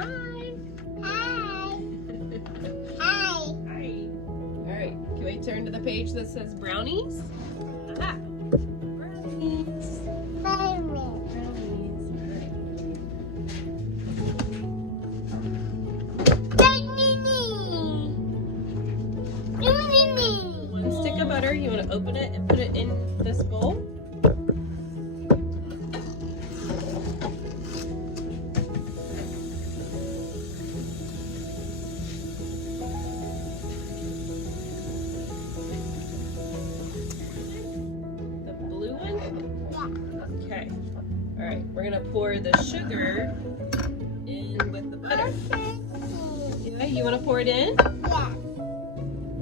Hi. Hi. Hi. All right. Can we turn to the page that says Brownies? Ah. Brownies. Brownies. Brownies. All right. One stick of butter. You want to open it and put it in this bowl. Okay. All right. We're gonna pour the sugar in with the butter. Yeah. You want to pour it in? Yeah.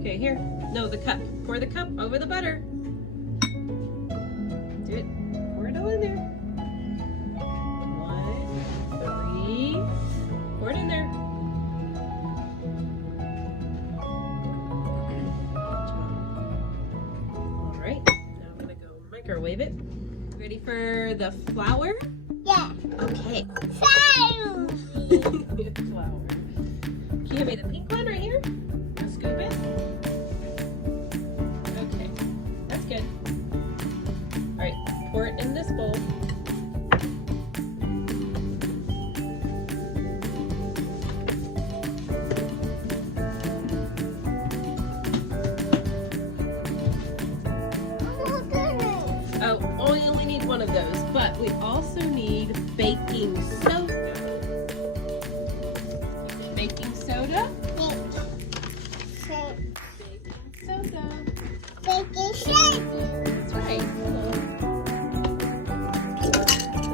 Okay. Here. No, the cup. Pour the cup over the butter. Do it. Pour it all in there. 1, 3. Pour it in there. All right. Now I'm gonna go microwave it. Ready for the flour? Yeah. Okay. Flour. Flour. Can you give me the pink one right here? I'll scoop it. Okay. That's good. All right. Pour it in this bowl. Oh, we only need one of those, but we also need baking soda. Baking soda? Baking soda. Baking soda. That's right.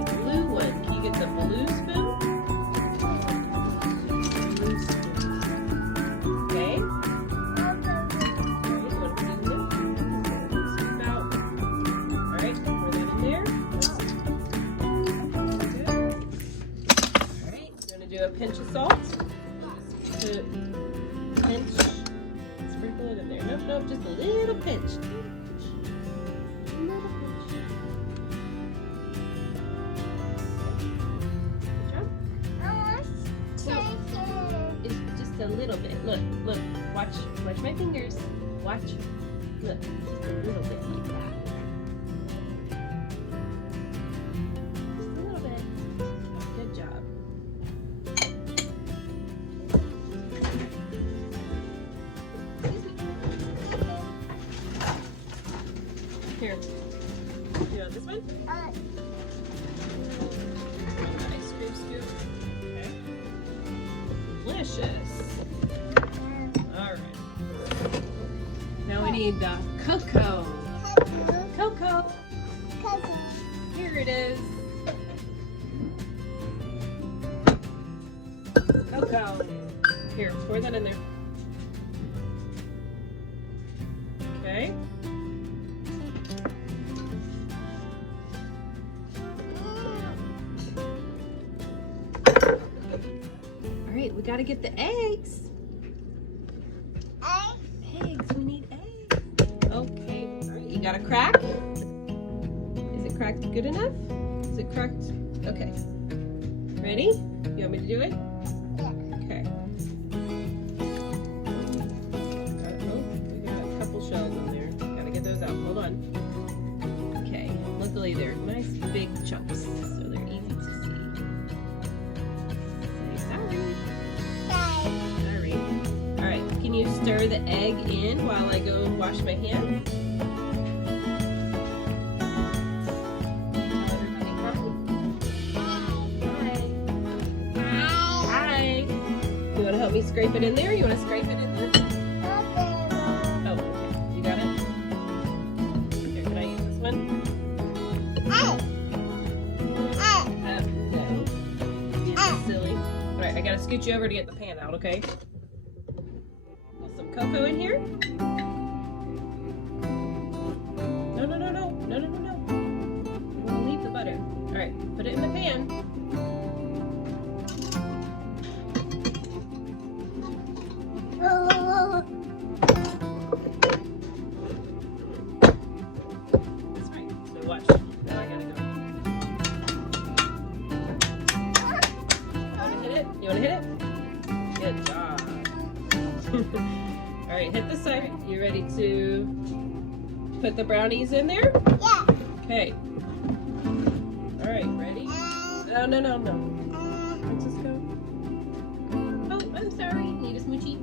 The blue one. Can you get the blue spoon? Blue spoon. Okay. Alright, you want to put it in there? Scoop out. Alright, pour that in there. Good. Alright, you want to do a pinch of salt? Just pinch. Sprinkle it in there. Nope, nope, just a little pinch. A little pinch. Good job. It's just a little bit. Look, look. Watch my fingers. Watch. Look, just a little bit like that. Just a little bit. Good job. Here. You want this one? Ice cream scoop. Okay. Delicious. All right. Now we need the cocoa. Cocoa. Here it is. Cocoa. Here, pour that in there. Okay. All right, we got to get the eggs. Eggs, we need eggs. Okay, all right, you got a crack? Is it cracked good enough? Is it cracked? Okay. Ready? You want me to do it? Okay. Oh, we got a couple shells in there. Gotta get those out. Hold on. Okay. Luckily, they're nice big chunks, so they're easy to see. Say sorry. Sorry. All right. Can you stir the egg in while I go wash my hands? You want to help me scrape it in there? You want to scrape it in there? Oh, okay. You got it? Here, can I use this one? No. You're silly. Alright, I gotta scoot you over to get the pan out, okay? Put some cocoa in here. No, no, no, no. No, no, no, no. You want to leave the butter. Alright, put it in the pan. That's right. So watch. Now I gotta go. Want to hit it? it? You want to hit it? Good job. All right, hit the side. You ready to put the brownies in there? Yeah. Okay. All right, ready? No. Let's just go. Oh, I'm sorry. Need a smoochie?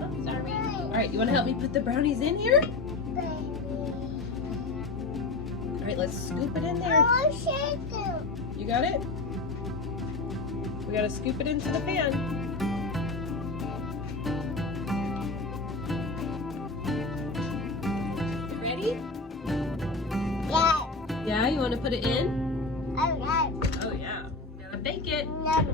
Oh, sorry. All right, you want to help me put the brownies in here? All right, let's scoop it in there. I want to shake them. You got it? We gotta scoop it into the pan. You ready? Yeah. Yeah, you want to put it in? All right. Oh yeah. Gotta bake it. Yum.